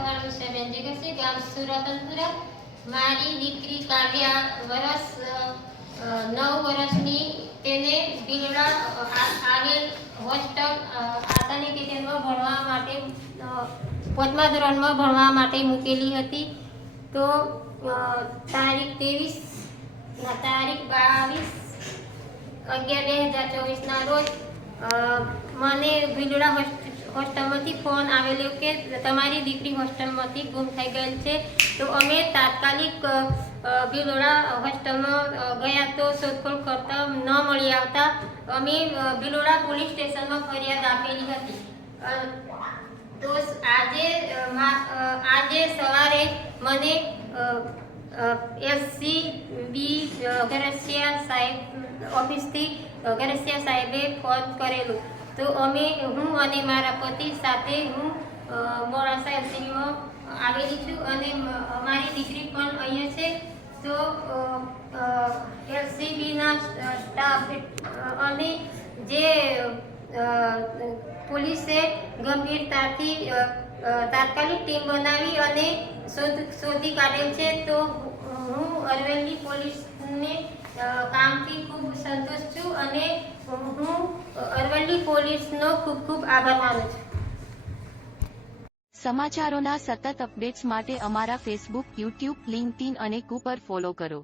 તમારું છે બેન જગતસિંહ, ગામ સુરતનપુરા। મારી દીકરી કાવ્યા વર્ષ 9 વર્ષની, તેને ભીલડા આવેલ હોસ્ટેલ આશાનિકેતનમાં ભણવા માટે 5મા ધોરણમાં ભણવા માટે મૂકેલી હતી। તો તારીખ 22/11/2024 રોજ મને ભીલડા હોસ્ટેલમાંથી ફોન આવેલો કે તમારી દીકરી હોસ્ટેલમાંથી ગુમ થઈ ગયેલ છે। તો અમે તાત્કાલિક ભીલડા હોસ્ટેલમાં ગયા તો શોધખોળ કરતા ન મળી આવતા અમે ભીલડા પોલીસ સ્ટેશનમાં ફરિયાદ આપેલી હતી। તો આજે સવારે મને એસસીબી ગરસિયા સાહેબ ઓફિસથી ગરસિયા સાહેબે ફોન કરેલો। તો હું અને મારા પતિ સાથે હું મોડાસા એસસીબીમાં આવેલી છું અને મારી દીકરી પણ અહીંયા છે। તો એસસીબીના સ્ટાફ અને જે પોલીસે ગંભીરતાથી તાત્કાલિક ટીમ બનાવી અને શોધી કાઢેલ છે। તો હું અરવલ્લી પોલીસને કામથી ખૂબ સંતુષ્ટ છું અને હું અરવલ્લી પોલીસનો ખૂબ ખૂબ આભાર માનું છું। સમાચારોના સતત અપડેટ્સ માટે અમારા ફેસબુક, યુટ્યુબ, લિંક્ડઇન અને કુ પર ફોલો કરો।